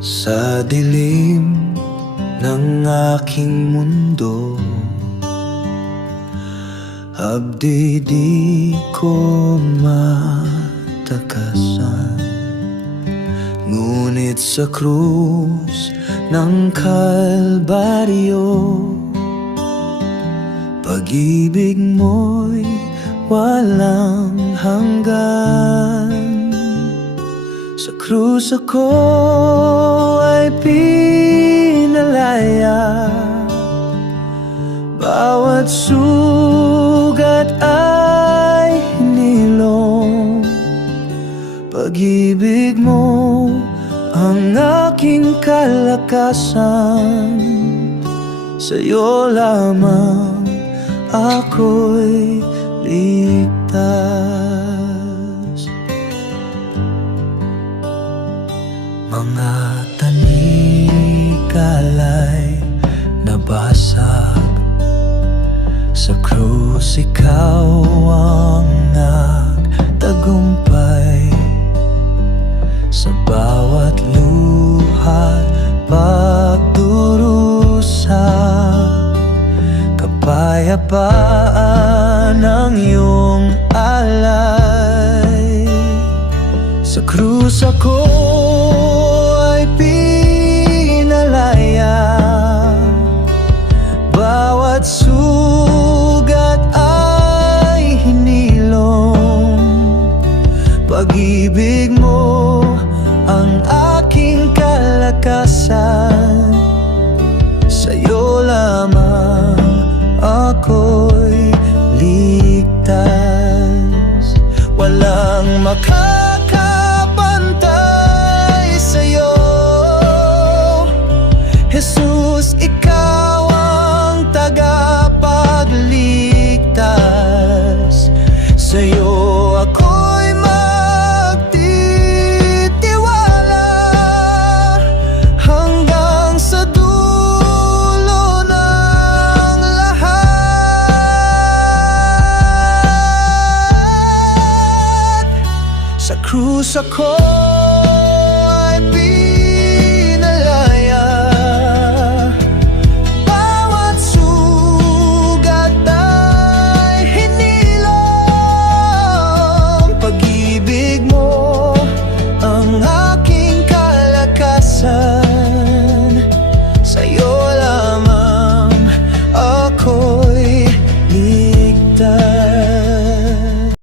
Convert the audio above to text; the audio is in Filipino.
Sa dilim ng aking mundo, abdi di ko matakasan. Ngunit sa krus ng Kalbaryo, pag-ibig mo'y walang hanggan. Sa krus ako ay pinalaya, bawat sugat ay hinilong. Pag-ibig mo ang aking kalakasan, sa'yo lamang ako'y ligtas. Mga tanikalay nabasag, sa krus ikaw ang nagtagumpay. Sa bawat luha't pagdurusa, kapayapaan ang iyong alay. Sa krus ako ay pinalaya, bawat sugat ay hinilong. Pag-ibig mo ang aking kalakasan, sa'yo lamang ako'y ligtas. Walang makakapantay sa'yo, Jesus, ikaw ang tagapagligtas. Sa'yo ako'y magtitiwala hanggang sa dulo ng lahat. Sa krus ako